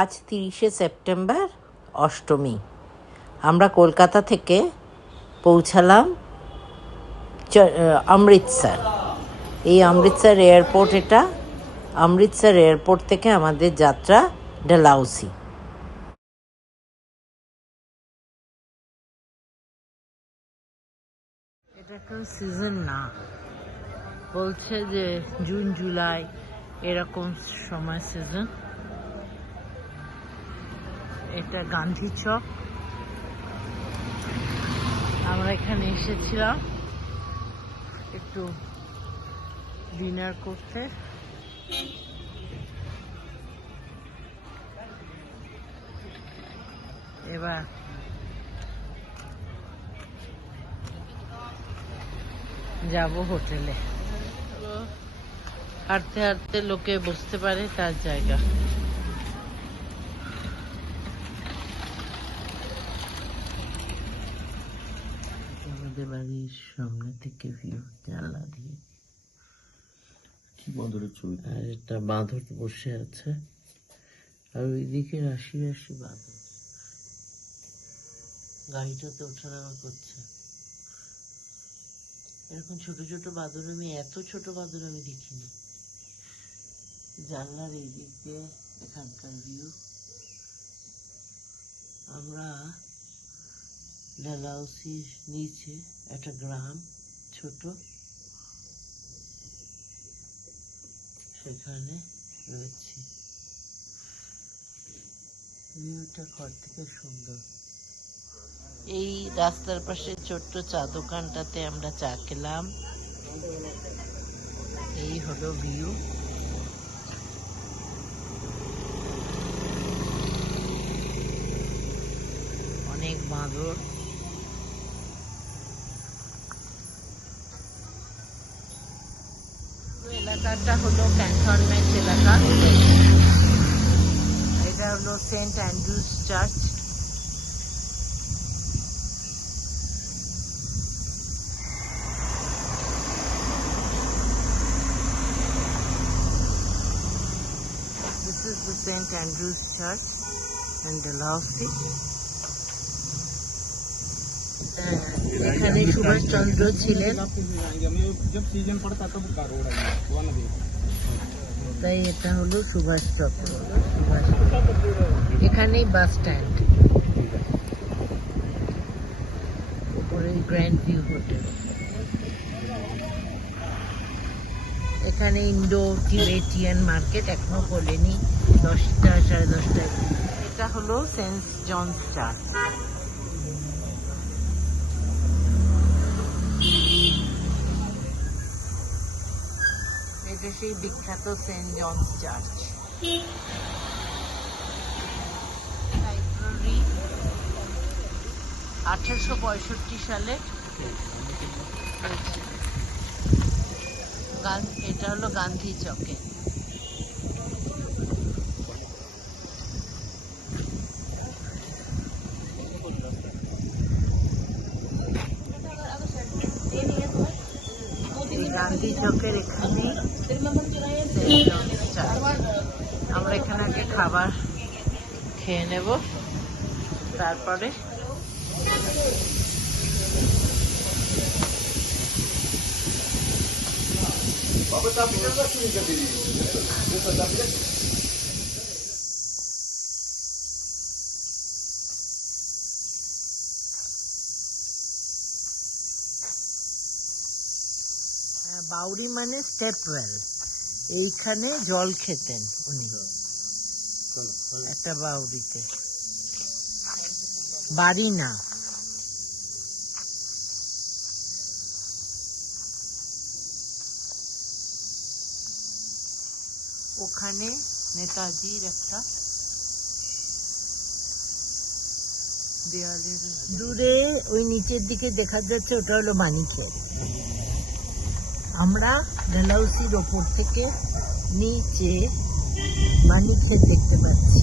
আজ 30শে সেপ্টেম্বর, অষ্টমী। আমরা কলকাতা থেকে পৌঁছালাম অমৃতসর। এই অমৃতসর এয়ারপোর্ট, এটা অমৃতসর এয়ারপোর্ট থেকে আমাদের যাত্রা ডালহৌসি। এটা কোনো সিজন না, বলছে যে জুন জুলাই এরকম সময় সিজন। এটা গান্ধী চক। আমরা এখানে এসেছিলাম একটু ডিনার করতে। এবার যাব হোটেলে। হাঁটতে হাঁটতে লোকে বসতে পারে, তার জায়গা। আমাদের বাড়ির সামনে থেকে ভিউ, জানলা দিয়ে। কি বাঁদরের ছবি? আর একটা বাঁদর বসে আছে, আর ওইদিকে রাশি রাশি বাঁদর গাড়িটাতে ওঠানামা করছে। এরকম ছোট ছোট বাঁদর এত ছোট বাঁদর আমি দেখিনি। জানলার এই দিক দিয়ে এখানকার ভিউ। আমরা ডালহৌসির নিচে একটা গ্রাম ছোট, সেখানে রয়েছি। ভিউটা ঘর থেকে সুন্দর। এই রাস্তার পাশে ছোট্ট চা দোকানটাতে আমরা চা খেলাম। এই হলো ভিউ। অনেক বাঁদর। এলাকাটা হলো ক্যান্টনমেন্ট এলাকা। এটা হলো saint Andrew's church. This is the St. Andrew's Church in Dalhousie. এখানে সুভাষচন্দ্র ছিলেন, তাই এটা হলো সুভাষচন্দ্র। এখানেই বাস স্ট্যান্ড, উপরে গ্র্যান্ড ভিউ হোটেল। এখানে ইন্ডো টিবেটিয়ান মার্কেট এখনো খোলেনি, 10টা 10:30টায়। এটা হলো সেন্ট জনস চার্চ। এটা সেই বিখ্যাত সেন্ট জনস চার্চ। লাইব্রেরি 1865 সালে। এটা হলো গান্ধী চকে। গান্ধী চকের এখানে আমরা এখানে আগে খাবার খেয়ে নেব, তারপরে বাউরি মানে স্টেপ ওয়েল। এইখানে জল খেতেন উনি, একটা বাউরিতে। বাড়ি না, ওখানে নেতাজির একটা দেয়ালের দূরে ওই নিচের দিকে দেখা যাচ্ছে, ওটা হলো মানিকচক। আমরা ডালহৌসির ওপর থেকে নিচে মানিকচক দেখতে পাচ্ছি।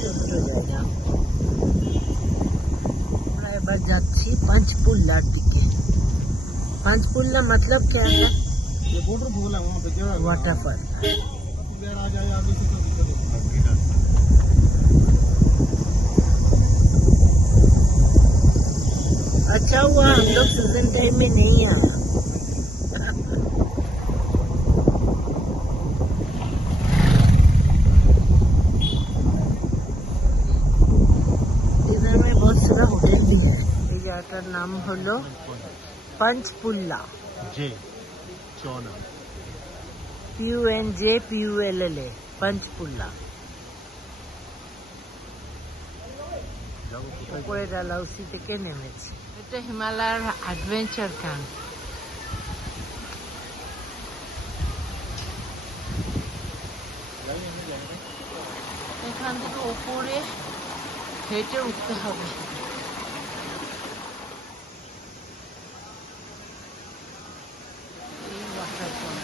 ছোট্ট জায়গা। আমরা এবার যাচ্ছি पंचकुल्लार दिखे। पंचकुल्ला मतलब क्या है? ये बॉर्डर बोला वहाँ पे क्या वाटरफॉल। अच्छा हुआ हम लोग सीजन टाइम में नहीं आया। इधर में बहुत सारा होटल भी है। এই জায়গাটার নাম হলো पंचपुल्ला। PUNJPULLA पंचपुल्ला। উপরে ডালহাউসি থেকে নেমেছি। এটা হিমালয়ের অ্যাডভেঞ্চার ক্যাম্প। এখান থেকে উপরে হেঁটে উঠতে হবে। এই ওয়াটারফল।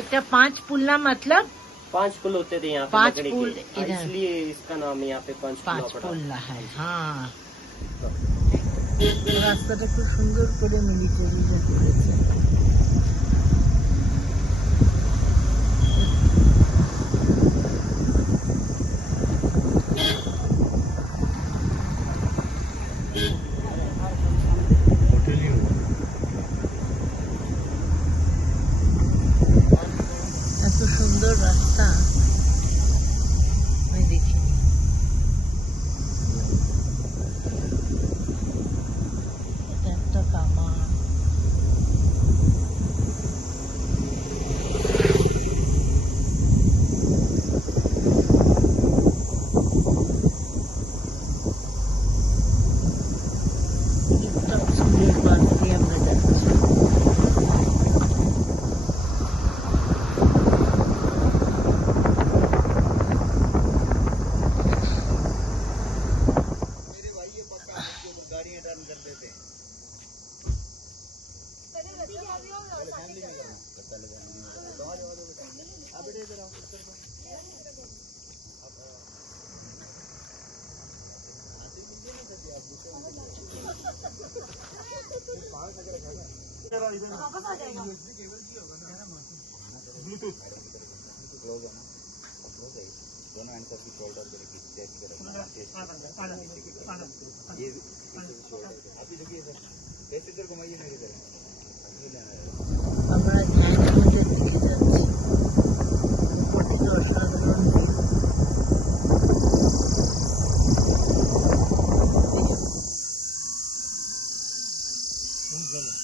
এটা पांच पुल्ला मतलब 5 पुल होते थे यहाँ पे 5 लकड़ी पुल के। इधर। इसलिए इसका नाम यहाँ पे 5 पांच पड़ा। पुल्ला है। हाँ রাস্তাটা খুব সুন্দর করে মিলিটারিরা করেছে। এত সুন্দর রাস্তা আমি দেখিনি। এটা একটা কামান। একটা সুন্দর পাশ দিয়ে আমরা যাচ্ছি। আমরা ন্যায়গঞ্জের দিকে যাচ্ছি। উপর থেকে অসাধারণ view।